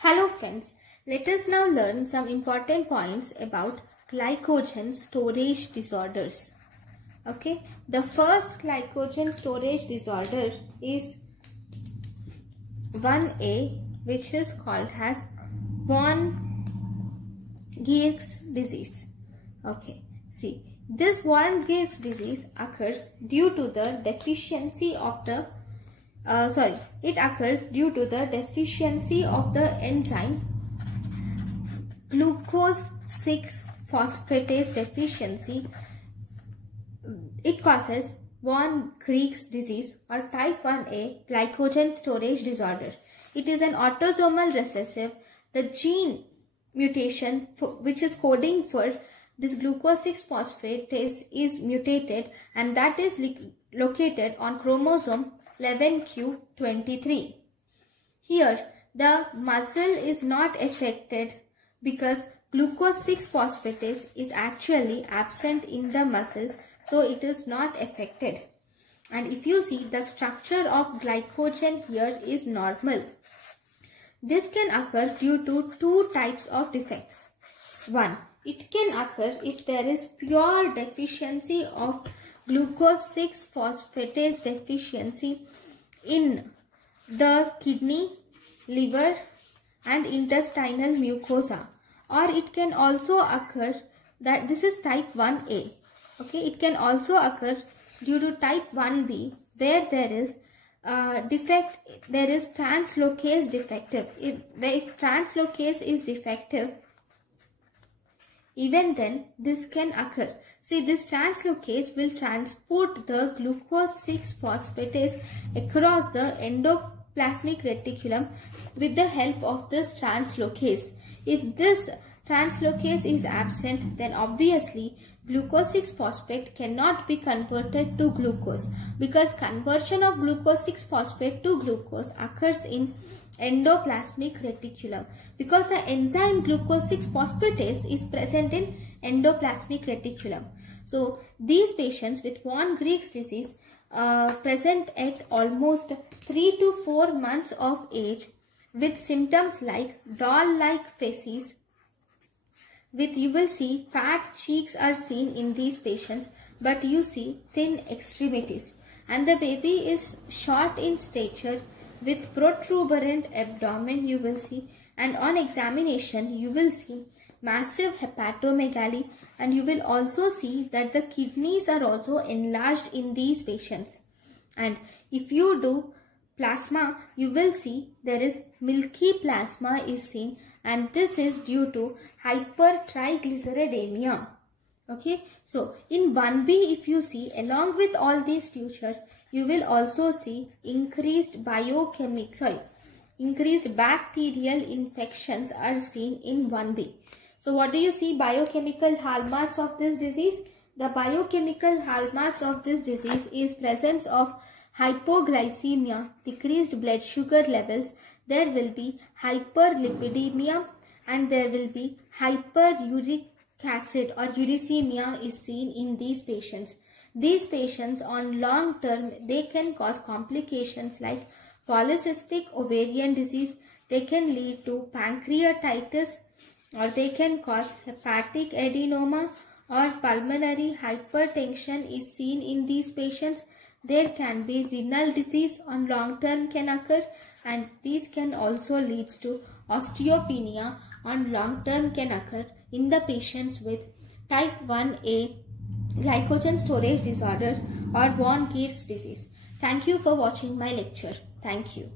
Hello friends, let us now learn some important points about glycogen storage disorders. Okay, the first glycogen storage disorder is 1A, which is called as Vongrierks disease. Okay, see, this Vongrierks disease occurs due to the deficiency of the it occurs due to the deficiency of the enzyme glucose 6 phosphatase deficiency. It causes Vongrierks disease or type 1A glycogen storage disorder. It is an autosomal recessive. The gene mutation which is coding for this glucose 6 phosphatase is mutated, and that is located on chromosome 11q23. Here the muscle is not affected because glucose 6 phosphatase is actually absent in the muscle, so it is not affected. And if you see, the structure of glycogen here is normal. This can occur due to two types of defects. One, it can occur if there is pure deficiency of glucose 6 phosphatase deficiency in the kidney, liver and intestinal mucosa, or it can also occur that this is type 1A. Okay, it can also occur due to type 1B where there is defect, there is translocase defective. If translocase is defective, even then this can occur. See, this translocase will transport the glucose 6 phosphatase across the endoplasmic reticulum with the help of this translocase. If this translocase is absent, then obviously glucose 6 phosphate cannot be converted to glucose, because conversion of glucose 6 phosphate to glucose occurs in endoplasmic reticulum, because the enzyme glucose 6 phosphatase is present in endoplasmic reticulum. So these patients with Vongrierks disease present at almost 3 to 4 months of age with symptoms like doll-like faces. You will see fat cheeks are seen in these patients, but you see thin extremities, and the baby is short in stature with protuberant abdomen, you will see, and on examination you will see massive hepatomegaly, and you will also see that the kidneys are also enlarged in these patients. And if you do plasma, you will see there is milky plasma is seen, and this is due to hypertriglyceridemia. Okay, so in 1B, if you see, along with all these features, you will also see increased bacterial infections are seen in 1B. So what do you see biochemical hallmarks of this disease? The biochemical hallmarks of this disease is presence of hypoglycemia, decreased blood sugar levels. There will be hyperlipidemia, and there will be hyperuric acid or uricemia is seen in these patients. These patients on long term, they can cause complications like polycystic ovarian disease. They can lead to pancreatitis, or they can cause hepatic adenoma, or pulmonary hypertension is seen in these patients. There can be renal disease on long term can occur, and these can also lead to osteopenia on long term can occur in the patients with type 1A glycogen storage disorders or Vongrierks disease. Thank you for watching my lecture. Thank you.